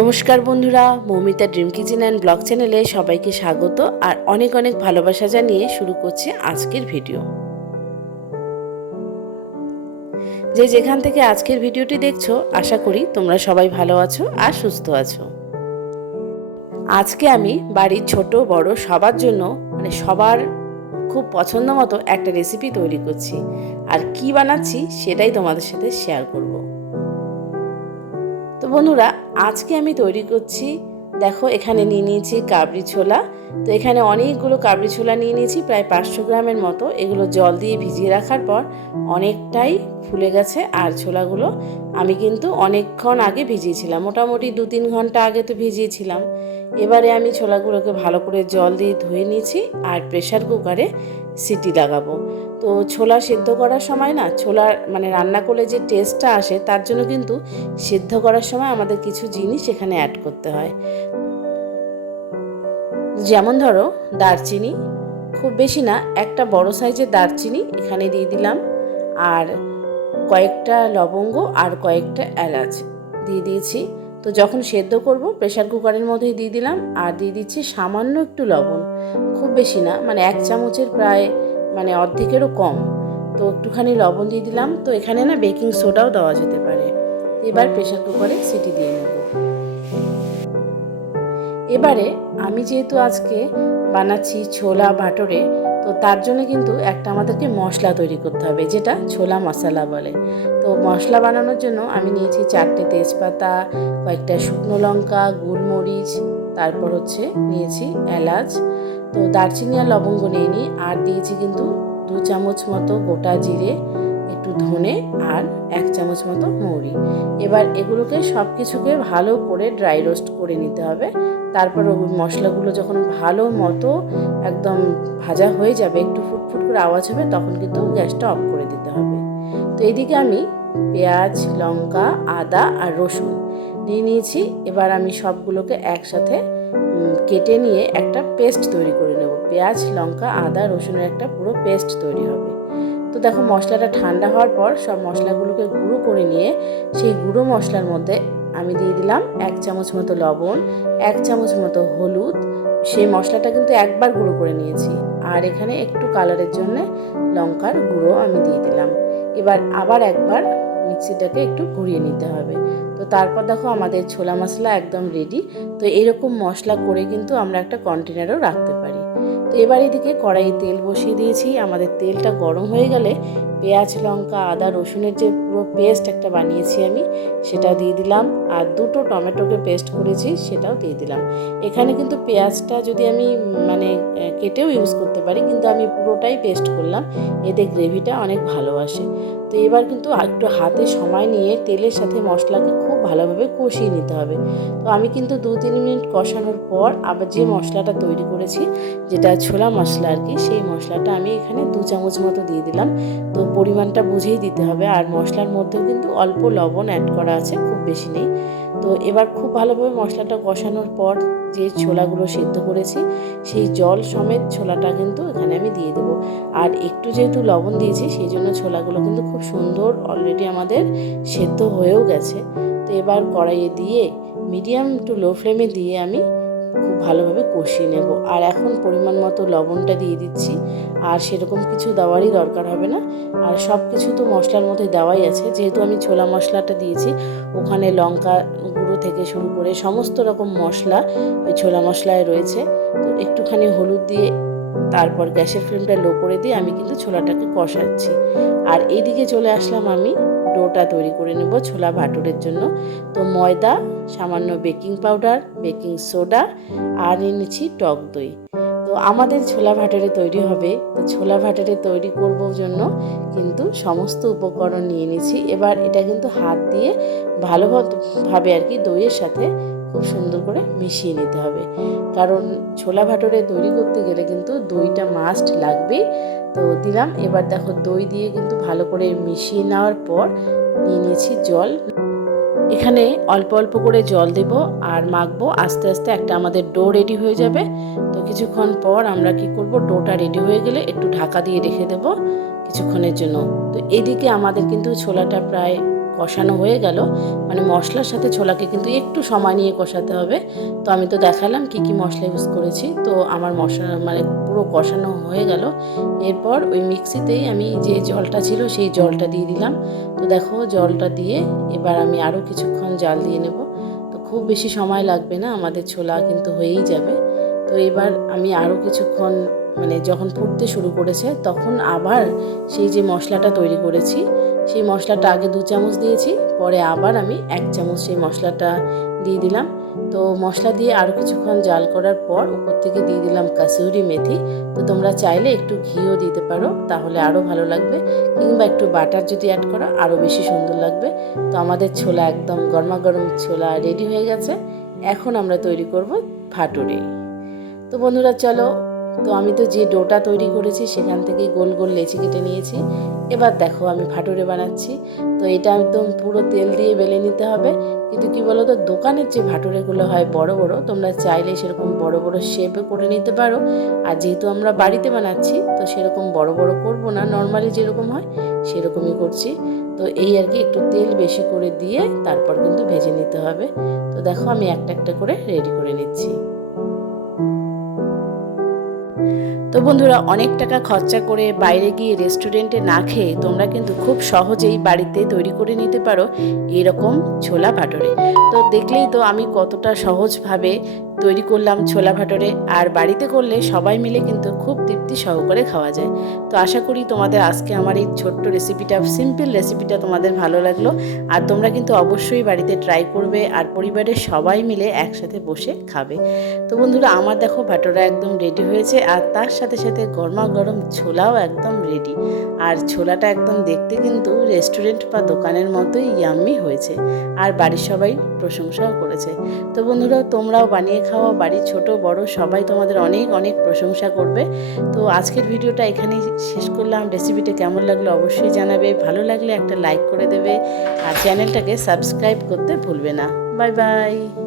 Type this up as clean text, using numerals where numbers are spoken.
নমস্কার বন্ধুরা, Moumita dream kitchen and blog চ্যানেলে সবাইকে স্বাগত আর অনেক অনেক ভালোবাসা জানিয়ে শুরু করছি আজকের ভিডিও। যে যেখান থেকে আজকের ভিডিওটি দেখছো, আশা করি তোমরা সবাই ভালো আছো আর সুস্থ আছো। আজকে আমি বাড়ির ছোট বড় সবার জন্য সবার খুব পছন্দ মতো একটা রেসিপি তৈরি করছি, আর কি বানাচ্ছি সেটাই তোমাদের সাথে শেয়ার করব। তো বন্ধুরা, আজকে আমি তৈরি করছি, দেখো এখানে নিয়ে নিয়েছি কাবলি ছোলা। তো এখানে অনেকগুলো কাবলি ছোলা নিয়ে নিয়েছি, প্রায় 500 গ্রামের মতো। এগুলো জল দিয়ে ভিজিয়ে রাখার পর অনেকটাই ফুলে গেছে। আর ছোলাগুলো আমি কিন্তু অনেকক্ষণ আগে ভিজিয়েছিলাম, মোটামুটি 2-3 ঘন্টা আগে তো ভিজিয়েছিলাম। এবারে আমি ছোলাগুলোকে ভালো করে জল দিয়ে ধুয়ে নিয়েছি আর প্রেসার কুকারে সিটি লাগাবো। তো ছোলা সেদ্ধ করার সময় না, ছোলার রান্না করলে যে টেস্টটা আসে, তার জন্য কিন্তু সেদ্ধ করার সময় আমাদের কিছু জিনিস এখানে অ্যাড করতে হয়। যেমন ধরো দারচিনি, খুব বেশি না, একটা বড় সাইজের দারচিনি এখানে দিয়ে দিলাম, আর কয়েকটা লবঙ্গ আর কয়েকটা এলাচ দিয়ে দিয়েছি। তো যখন সেদ্ধ করব প্রেসার কুকারের মধ্যেই দিয়ে দিলাম, আর দিয়ে দিচ্ছি সামান্য একটু লবণ, খুব বেশি না, 1 চামচের প্রায় অর্ধেকেরও কম। তো একটুখানি লবণ দিয়ে দিলাম। তো এখানে না বেকিং সোডাও দেওয়া যেতে পারে। এবার প্রেসার কুকারে সিটি দিয়ে নেব। এবারে আমি যেহেতু আজকে বানাচ্ছি ছোলা ভাটোরে, তো তার জন্য কিন্তু একটা আমাদেরকে মশলা তৈরি করতে হবে, যেটা ছোলা মশলা বলে। তো মশলা বানানোর জন্য আমি নিয়েছি 4টে তেজপাতা, কয়েকটা শুকনো লঙ্কা, গোলমরিচ, তারপর নিয়েছি এলাচ। তো দারচিনি আর লবঙ্গ নিইনি, আর দিয়েছি কিন্তু 2 চামচ মতো গোটা জিরে, একটু ধনে, আর 1 চামচ মতো মৌরি। এবার এগুলোকে সব কিছুকে ভালো করে ড্রাই রোস্ট করে নিতে হবে। তারপর ওই মশলাগুলো যখন ভালো মতো একদম ভাজা হয়ে যাবে, একটু ফুটফুট করে আওয়াজ হবে, তখন কিন্তু গ্যাসটা অফ করে দিতে হবে। তো এইদিকে আমি পেঁয়াজ, লঙ্কা, আদা আর রসুন নিয়ে নিয়েছি। এবার আমি সবগুলোকে একসাথে কেটে নিয়ে একটা পেস্ট তৈরি করে নেব। পেঁয়াজ, লঙ্কা, আদা, রসুনের একটা পুরো পেস্ট তৈরি হবে। তো দেখো, মশলাটা ঠান্ডা হওয়ার পর সব মশলাগুলোকে গুঁড়ো করে নিয়ে সেই গুঁড়ো মশলার মধ্যে আমি দিয়ে দিলাম 1 চামচ মতো লবণ, 1 চামচ মতো হলুদ। সেই মশলাটা কিন্তু একবার গুঁড়ো করে নিয়েছি। আর এখানে একটু কালারের জন্য লঙ্কার গুঁড়ো আমি দিয়ে দিলাম। এবার আবার একবার মিক্সিটাকে একটু ঘুরিয়ে নিতে হবে। তো তারপর দেখো আমাদের ছোলা মশলা একদম রেডি। তো এরকম মশলা করে কিন্তু আমরা একটা কন্টেনারও রাখতে পারি। তো এবার এদিকে কড়াইয়ে তেল বসিয়ে দিয়েছি। আমাদের তেলটা গরম হয়ে গেলে পেঁয়াজ, লঙ্কা, আদা, রসুনের যে পুরো পেস্ট একটা বানিয়েছি আমি, সেটা দিয়ে দিলাম। আর 2টো টমেটোকে পেস্ট করেছি, সেটাও দিয়ে দিলাম। এখানে কিন্তু পেঁয়াজটা যদি আমি কেটেও ইউজ করতে পারি, কিন্তু আমি পুরোটাই পেস্ট করলাম, এতে গ্রেভিটা অনেক ভালো আসে। তো এবার কিন্তু একটু হাতে সময় নিয়ে তেলের সাথে মশলাকে খুব ভালোভাবে কষিয়ে নিতে হবে। তো আমি কিন্তু 2-3 মিনিট কষানোর পর আবার যে মশলাটা তৈরি করেছি, যেটা ছোলা মশলা আর কি, সেই মশলাটা আমি এখানে 2 চামচ মতো দিয়ে দিলাম। তো পরিমাণটা বুঝেই দিতে হবে। আর মশলার মধ্যেও কিন্তু অল্প লবণ অ্যাড করা আছে, খুব বেশি নেই। তো এবার খুব ভালোভাবে মশলাটা কষানোর পর যে ছোলাগুলো সেদ্ধ করেছি, সেই জল সমেত ছোলাটা কিন্তু এখানে আমি দিয়ে দেবো। আর একটু যেহেতু লবণ দিয়েছি, সেই জন্য ছোলাগুলো কিন্তু খুব সুন্দর অলরেডি আমাদের সেদ্ধ হয়েও গেছে। তো এবার কড়াইয়ে দিয়ে মিডিয়াম টু লো ফ্লেমে দিয়ে আমি খুব ভালোভাবে কষিয়ে নেব। আর এখন পরিমাণ মতো লবণটা দিয়ে দিচ্ছি, আর সেরকম কিছু দেওয়ারই দরকার হবে না। আর সব কিছু তো মশলার মধ্যে দেওয়াই আছে, যেহেতু আমি ছোলা মশলাটা দিয়েছি, ওখানে লঙ্কা গুঁড়ো থেকে শুরু করে সমস্ত রকম মশলা ওই ছোলা মশলায় রয়েছে। তো একটুখানি হলুদ দিয়ে তারপর গ্যাসের ফ্লেমটা লো করে দিয়ে আমি কিন্তু ছোলাটাকে কষাচ্ছি। আর এইদিকে চলে আসলাম আমি ডোটা তৈরি করে নেব ছোলা ভাটুরের জন্য। তো ময়দা, সামান্য বেকিং পাউডার, বেকিং সোডা, আর এনেছি টক দই। তো আমাদের ছোলা ভাটুরে তৈরি হবে। তো ছোলা ভাটুরে তৈরি করব জন্য কিন্তু সমস্ত উপকরণ নিয়ে নিয়েছি। এবার এটা কিন্তু হাত দিয়ে ভালোভাবে আর কি দইয়ের সাথে খুব সুন্দর করে মিশিয়ে নিতে হবে, কারণ ছোলা ভাটুরে তৈরি করতে গেলে কিন্তু দইটা মাস্ট লাগবেই। তো দিলাম। এবার দেখো, দই দিয়ে কিন্তু ভালো করে মিশিয়ে নেওয়ার পর নিয়ে নিয়েছি জল। এখানে অল্প অল্প করে জল দেব আর মাখবো। আস্তে আস্তে একটা আমাদের ডো রেডি হয়ে যাবে। তো কিছুক্ষণ পর আমরা কি করব, ডোটা রেডি হয়ে গেলে একটু ঢাকা দিয়ে রেখে দেব কিছুক্ষণের জন্য। তো এদিকে আমাদের কিন্তু ছোলাটা প্রায় কষানো হয়ে গেল, মানে মশলার সাথে ছোলাকে কিন্তু একটু সময় নিয়ে কষাতে হবে। তো আমি তো দেখালাম কি কি মশলা ইউজ করেছি। তো আমার মশলা মানে পুরো কষানো হয়ে গেল। এরপর ওই মিক্সিতেই আমি যে জলটা ছিল সেই জলটা দিয়ে দিলাম। তো দেখো জলটা দিয়ে এবার আমি আরও কিছুক্ষণ জাল দিয়ে নেব। তো খুব বেশি সময় লাগবে না, আমাদের ছোলা কিন্তু হয়েই যাবে। তো এবার আমি আরও কিছুক্ষণ মানে যখন ফুটতে শুরু করেছে তখন আবার সেই যে মশলাটা তৈরি করেছি সেই মশলাটা আগে 2 চামচ দিয়েছি, পরে আবার আমি 1 চামচ সেই মশলাটা দিয়ে দিলাম। তো মশলা দিয়ে আরও কিছুক্ষণ জাল করার পর উপর থেকে দিয়ে দিলাম কাসুরি মেথি। তো তোমরা চাইলে একটু ঘিও দিতে পারো, তাহলে আরও ভালো লাগবে, কিংবা একটু বাটার যদি অ্যাড করো আরও বেশি সুন্দর লাগবে। তো আমাদের ছোলা একদম গরমাগরম ছোলা রেডি হয়ে গেছে। এখন আমরা তৈরি করব ভাটুরে। তো বন্ধুরা চলো, তো আমি তো যে ডোটা তৈরি করেছি সেখান থেকে গোল গোল লেচি কেটে নিয়েছি। এবার দেখো আমি ভাটুরে বানাচ্ছি। তো এটা একদম পুরো তেল দিয়ে বেলে নিতে হবে। কিন্তু কি বলো তো, দোকানের যে ভাটুরেগুলো হয় বড় বড়, তোমরা চাইলে সেরকম বড় বড় শেপে করে নিতে পারো। আর যেহেতু আমরা বাড়িতে বানাচ্ছি তো সেরকম বড় বড় করবো না, নর্মালি যেরকম হয় সেরকমই করছি। তো এই আর কি, একটু তেল বেশি করে দিয়ে তারপর কিন্তু ভেজে নিতে হবে। তো দেখো আমি একটা একটা করে রেডি করে নিচ্ছি। তো বন্ধুরা, অনেক টাকা খরচা করে বাইরে গিয়ে রেস্টুরেন্টে না খেয়ে তোমরা কিন্তু খুব সহজেই বাড়িতে তৈরি করে নিতে পারো এরকম ছোলা ভাটুরে। তো দেখলেই তো আমি কতটা সহজভাবে তৈরি করলাম ছোলা ভাটুরে, আর বাড়িতে করলে সবাই মিলে কিন্তু খুব তৃপ্তি সহকারে খাওয়া যায়। তো আশা করি তোমাদের আজকে আমার এই ছোট্ট রেসিপিটা, সিম্পল রেসিপিটা তোমাদের ভালো লাগলো। আর তোমরা কিন্তু অবশ্যই বাড়িতে ট্রাই করবে আর পরিবারের সবাই মিলে একসাথে বসে খাবে। তো বন্ধুরা, আমার দেখো ভাটুরা একদম রেডি হয়েছে, আর তার সাথে সাথে গরমা গরম ছোলাও একদম রেডি। আর ছোলাটা একদম দেখতে কিন্তু রেস্টুরেন্ট বা দোকানের মতোই ইয়াম্মি হয়েছে, আর বাড়ির সবাই প্রশংসাও করেছে। তো বন্ধুরা, তোমরাও বানিয়ে খাওয়া, বাড়ির ছোট বড় সবাই তোমাদের অনেক অনেক প্রশংসা করবে। তো আজকের ভিডিওটা এখানেই শেষ করলাম। রেসিপিটা কেমন লাগলো অবশ্যই জানাবে, ভালো লাগলে একটা লাইক করে দেবে, আর চ্যানেলটাকে সাবস্ক্রাইব করতে ভুলবে না। Bye bye.